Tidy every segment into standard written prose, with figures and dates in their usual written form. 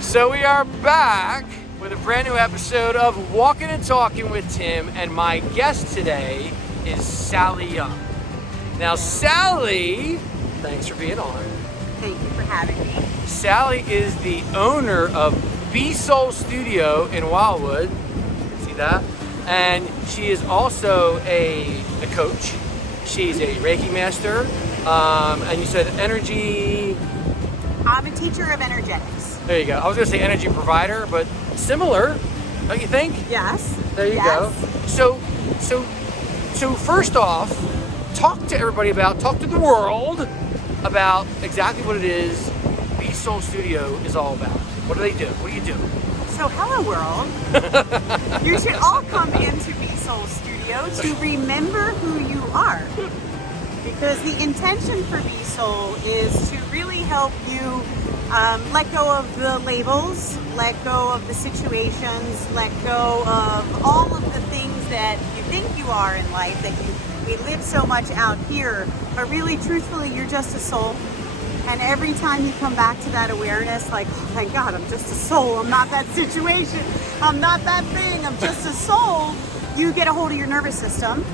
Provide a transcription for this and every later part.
So we are back with a brand new episode of Walkin' and Talkin' with Tim, and my guest today is Sally Young. Now Sally, thanks for being on. Thank you for having me. Sally is the owner of BESOUL Studio in Wildwood. You can see that. And she is also a coach. She's a Reiki master. And you said energy... I'm a teacher of energetics. There you go. I was going to say energy provider, but similar, don't you think? Yes. There you go. So first off, talk to the world about exactly what it is BESOUL Studio is all about. What do they do? What do you do? So hello world. You should all come into BESOUL Studio to remember who you are. Because the intention for BESOUL is to really help you let go of the labels, let go of the situations, let go of all of the things that you think you are in life, that we live so much out here, but really truthfully you're just a soul. And every time you come back to that awareness, like, oh, thank God, I'm just a soul, I'm not that situation, I'm not that thing, I'm just a soul, you get a hold of your nervous system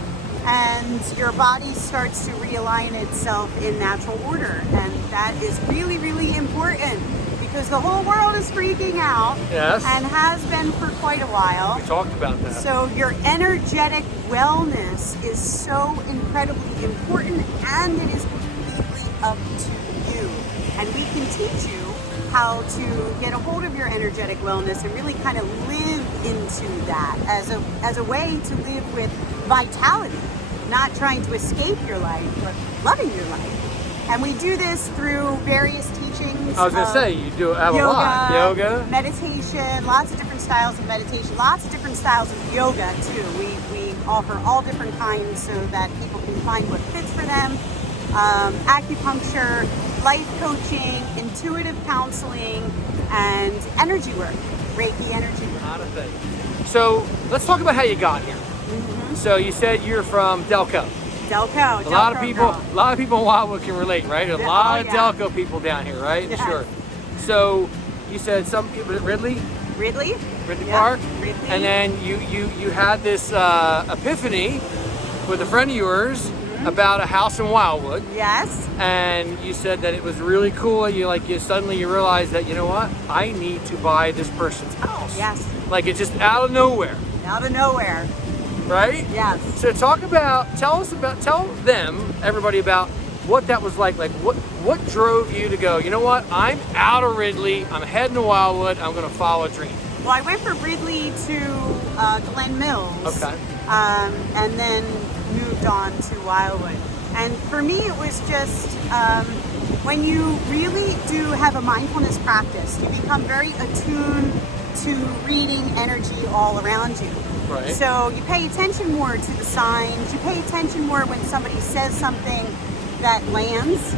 and your body starts to realign itself in natural order. And that is really, really important because the whole world is freaking out. Yes. And has been for quite a while. We talked about that. So your energetic wellness is so incredibly important, and it is completely up to you. And we can teach you how to get a hold of your energetic wellness and really kind of live into that as a way to live with vitality, not trying to escape your life, but loving your life. And we do this through various teachings. I was going to say, you do have a lot. Yoga, meditation, lots of different styles of meditation, lots of different styles of yoga too. We offer all different kinds so that people can find what fits for them. Acupuncture, life coaching, intuitive counseling, and energy work, Reiki energy work. Not a thing. So let's talk about how you got here. Mm-hmm. So you said you're from Delco. Delco. A lot of people in Wildwood can relate, right? A lot of yeah. Delco people down here, right? Yes. Sure. So you said some people, Ridley Ridley Park, Ridley. and then you had this epiphany with a friend of yours about a house in Wildwood. Yes. And you said that it was really cool. You suddenly realized that, you know what, I need to buy this person's house. Yes. Like it's just out of nowhere. Out of nowhere. Right? Yes. So tell everybody about what that was like what drove you to go, you know what, I'm out of Ridley, I'm heading to Wildwood, I'm gonna follow a dream. Well, I went from Ridley to Glen Mills. Okay. And then moved on to Wildwood. And for me, it was just when you really do have a mindfulness practice, you become very attuned to reading energy all around you. Right. So you pay attention more to the signs, you pay attention more when somebody says something that lands,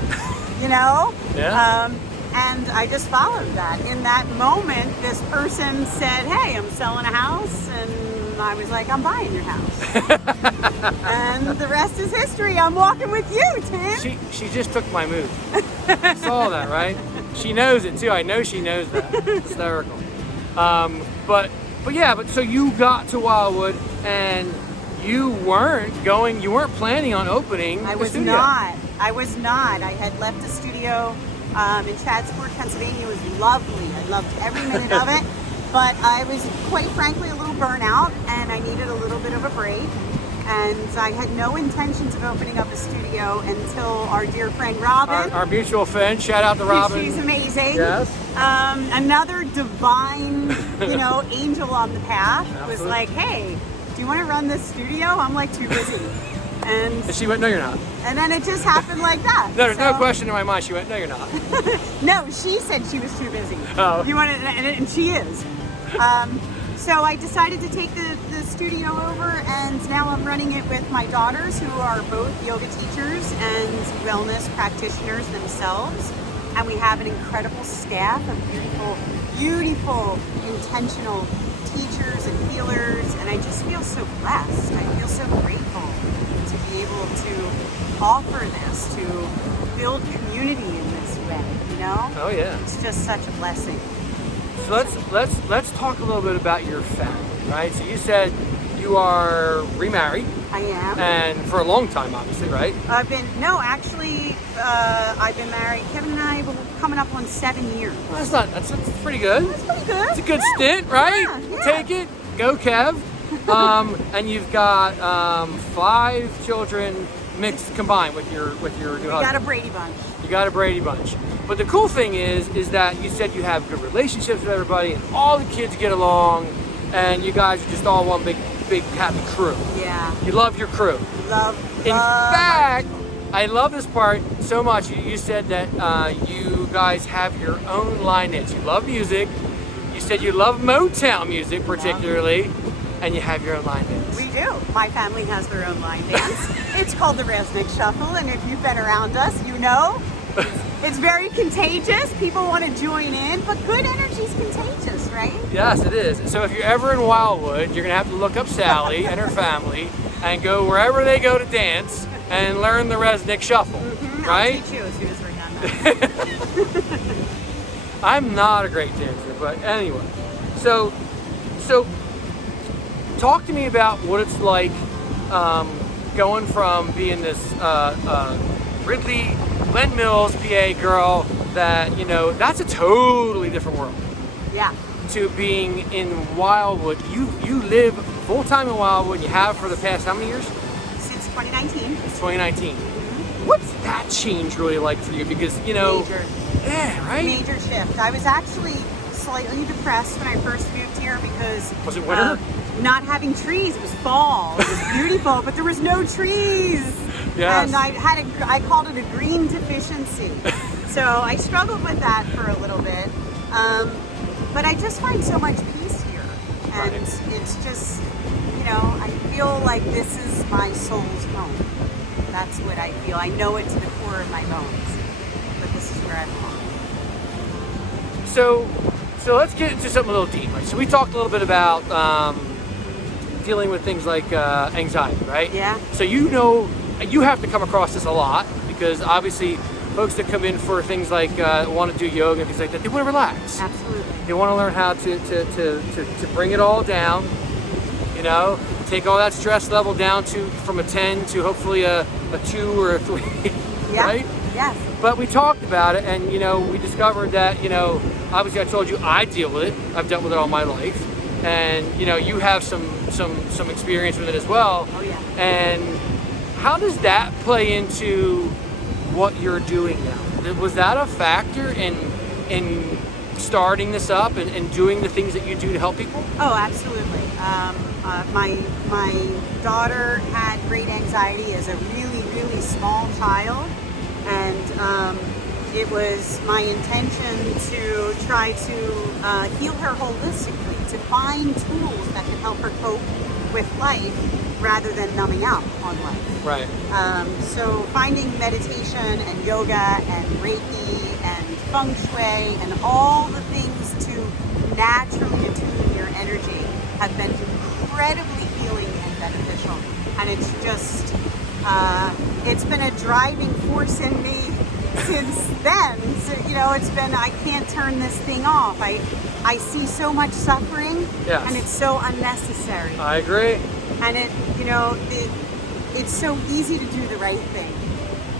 you know? Yeah. And I just followed that. In that moment, this person said, hey, I'm selling a house, and I was like, I'm buying your house. And the rest is history. I'm walking with you, Tim. She just took my move. Saw that, right? She knows it too. I know she knows that. It's hysterical. But so you got to Wildwood and you weren't planning on opening I the was studio. not. I had left the studio in Chadsport, Pennsylvania. It was lovely. I loved every minute of it. But I was, quite frankly, a little burnout, and I needed a little bit of a break. And I had no intentions of opening up a studio until our dear friend Robin. Our mutual friend, shout out to Robin. She's amazing. Yes. Another divine, angel on the path. Absolutely. Was like, hey, do you want to run this studio? I'm like too busy. And she went, no, you're not. And then it just happened like that. No, there's no question in my mind. She went, no, you're not. No, she said she was too busy. Oh. You wanted, and she is. So I decided to take the studio over, and now I'm running it with my daughters, who are both yoga teachers and wellness practitioners themselves. And we have an incredible staff of beautiful, intentional teachers and healers. And I just feel so blessed. I feel so grateful to be able to offer this, to build community in this way, you know? Oh yeah. It's just such a blessing. So let's talk a little bit about your family, right? So you said you are remarried. I am. And for a long time, obviously, right? I've been married. Kevin and I were coming up on 7 years. Well, that's pretty good. That's pretty good. It's a good stint, right? Yeah. Take it, go Kev. And you've got 5 children mixed combined with your new husband. You got a Brady bunch. You got a Brady bunch. But the cool thing is that you said you have good relationships with everybody, and all the kids get along, and you guys are just all one big happy crew. Yeah. You love your crew. In fact, I love this part so much. You said that you guys have your own line dance. You love music. You said you love Motown music particularly, and you have your own line dance. We do. My family has their own line dance. It's called the Resnick Shuffle, and if you've been around us, you know it's very contagious. People want to join in, but good energy is contagious, right? Yes, it is. So if you're ever in Wildwood, you're gonna have to look up Sally and her family and go wherever they go to dance and learn the Resnick Shuffle, right? I'll teach you as soon as we're done. I'm not a great dancer, but anyway. So talk to me about what it's like going from being this Ridley, Glen Mills, PA girl that, that's a totally different world. Yeah. To being in Wildwood. You live full-time in Wildwood. You have for the past how many years? Since 2019. It's 2019. What's that change really like for you? Because, Major. Yeah, right? Major shift. I was actually slightly depressed when I first moved here because... Was it winter? Not having trees. It was fall. It was beautiful, but there was no trees. Yes. And I called it a green deficiency. So I struggled with that for a little bit. But I just find so much peace here. And it's just, I feel like this is my soul's home. That's what I feel. I know it to the core of my bones. But this is where I belong. So let's get into something a little deeper. So we talked a little bit about dealing with things like anxiety, right? Yeah. So you have to come across this a lot because obviously folks that come in for things like want to do yoga and things like that, they want to relax. Absolutely. They want to learn how to bring it all down, take all that stress level down from a 10 to hopefully a 2 or a 3, Yeah. right? Yes. But we talked about it, and we discovered that obviously I told you I deal with it. I've dealt with it all my life, and you have some experience with it as well. Oh yeah. And how does that play into what you're doing now? Was that a factor in starting this up and doing the things that you do to help people? Oh, absolutely. My daughter had great anxiety as a really, really small child, and it was my intention to try to heal her holistically, to find tools that can help her cope with life rather than numbing out on life. Right. So finding meditation and yoga and Reiki and feng shui and all the things to naturally attune your energy have been incredibly healing and beneficial. And it's just, it's been a driving force in me since then. So, it's been, I can't turn this thing off. I see so much suffering, Yes. and it's so unnecessary. I agree. And it's so easy to do the right thing.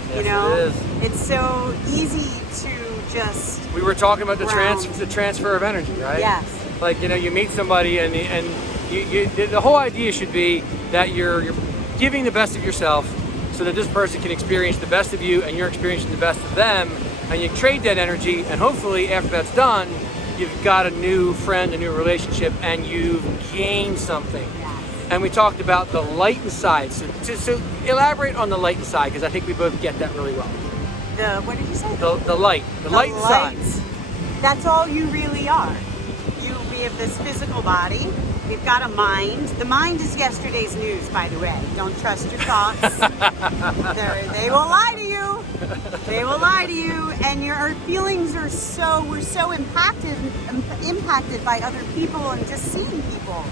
Yes, it is. It's so easy to just. We were talking about the Ground. transfer of energy, right? Yes. Like you meet somebody and the whole idea should be that you're giving the best of yourself so that this person can experience the best of you and you're experiencing the best of them, and you trade that energy, and hopefully after that's done, you've got a new friend, a new relationship, and you've gained something. Yes. And we talked about the light inside. So elaborate on the light inside, because I think we both get that really well. What did you say? The light. The light inside. That's all you really are. We have this physical body. We've got a mind. The mind is yesterday's news, by the way. Don't trust your thoughts. They will lie to you. They will lie to you. And your feelings we're so impacted by other people and just seeing people.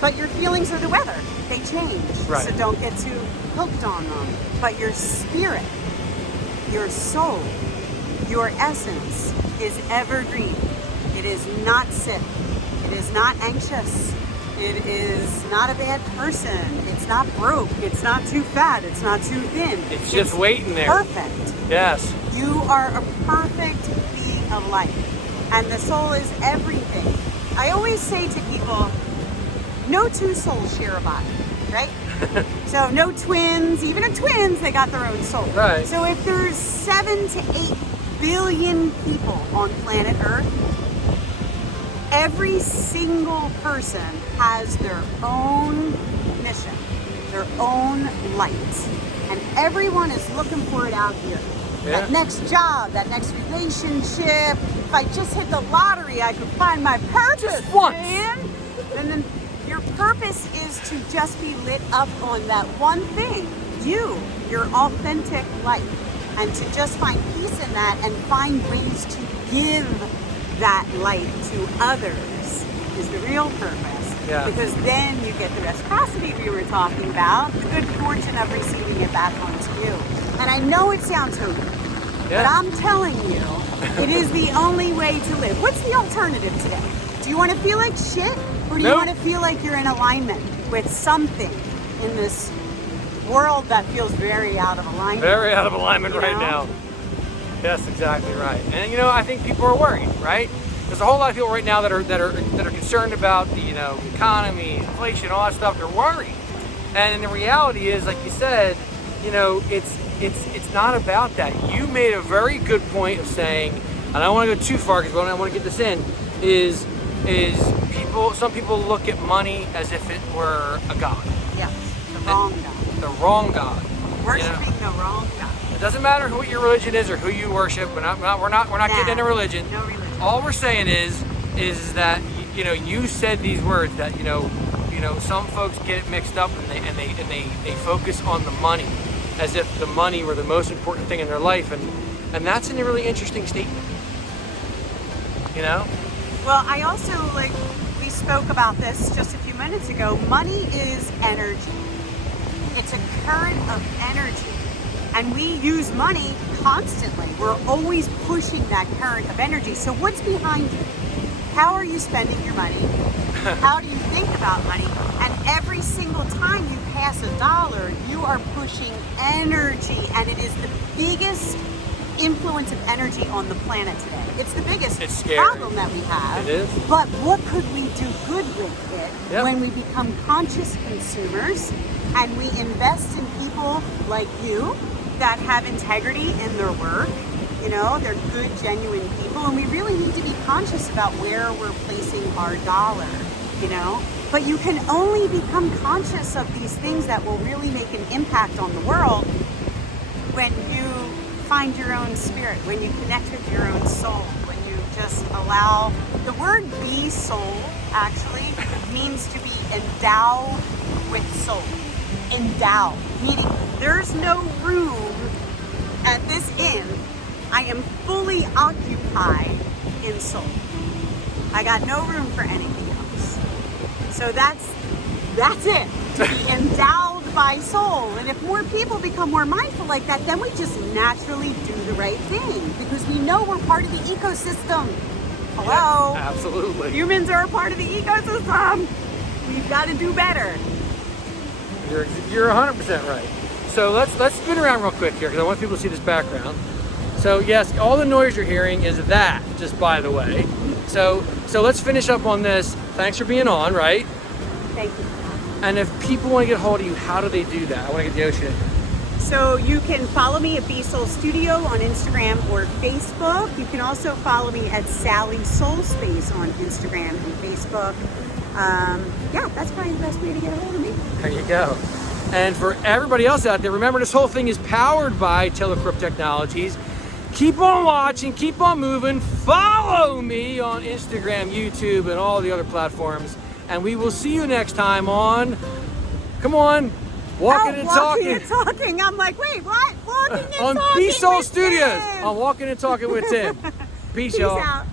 But your feelings are the weather. They change. Right. So don't get too hooked on them. But your spirit, your soul, your essence is evergreen. It is not sick. It is not anxious. It is not a bad person. It's not broke. It's not too fat. It's not too thin. It's just waiting there. Perfect. Yes. You are a perfect being of light. And the soul is everything. I always say to people, no two souls share a body, right? So no twins, even a twins, they got their own soul. Right. So if there's 7 to 8 billion people on planet Earth, every single person has their own mission, their own light. And everyone is looking for it out here. Yeah. That next job, that next relationship. If I just hit the lottery, I could find my purpose. Just once. Man. And then your purpose is to just be lit up on that one thing, your authentic light, and to just find peace in that and find ways to give that light to others is the real purpose. Yeah. Because then you get the reciprocity we were talking about, the good fortune of receiving it back onto you. And I know it sounds hokey, but I'm telling you, it is the only way to live. What's the alternative today? Do you want to feel like shit? Or do you want to feel like you're in alignment with something in this world that feels very out of alignment? Very out of alignment right now. That's exactly right. And you know, I think people are worried, right? There's a whole lot of people right now that are concerned about the economy, inflation, all that stuff. They're worried. And the reality is, like you said, it's not about that. You made a very good point of saying, and I don't want to go too far because I want to get this in, is some people look at money as if it were a god. Yes, the wrong god. The wrong god. Worshiping the wrong god. It doesn't matter what your religion is or who you worship. We're not getting into religion. No religion. All we're saying is that you said these words that some folks get it mixed up and they focus on the money as if the money were the most important thing in their life, and that's a really interesting statement. Well, I also, we spoke about this just a few minutes ago, money is energy. It's a current of energy. And we use money constantly. We're always pushing that current of energy. So what's behind it? How are you spending your money? How do you think about money? And every single time you pass a dollar, you are pushing energy. And it is the biggest influence of energy on the planet today. It's the biggest problem that we have. It is. But what could we do good with it when we become conscious consumers and we invest in people like you that have integrity in their work? They're good, genuine people, and we really need to be conscious about where we're placing our dollar, But you can only become conscious of these things that will really make an impact on the world when you find your own spirit, when you connect with your own soul, when you just allow. The word BESOUL actually means to be endowed with soul. Endowed, meaning there's no room at this inn. I am fully occupied in soul. I got no room for anything else. So that's it, to be endowed by soul. And if more people become more mindful like that, then we just naturally do the right thing because we know we're part of the ecosystem. Hello? Yeah, absolutely. Humans are a part of the ecosystem. We've got to do better. You're 100% right. So let's spin around real quick here because I want people to see this background. So yes, all the noise you're hearing is that, just by the way. So let's finish up on this. Thanks for being on, right? Thank you. And if people want to get a hold of you, how do they do that? I want to get the ocean. So you can follow me at BESOUL Studio on Instagram or Facebook. You can also follow me at Sally Soul Space on Instagram and Facebook. That's probably the best way to get a hold of me. There you go. And for everybody else out there, remember this whole thing is powered by Telecrypt Technologies. Keep on watching, keep on moving. Follow me on Instagram, YouTube, and all the other platforms. And we will see you next time on, come on, Walkin and Talkin. Walking and Talking. I'm like, wait, what? Walking and on Talking BESOUL with Studios. Tim. On Walkin and Talkin with Tim. Peace, y'all. out.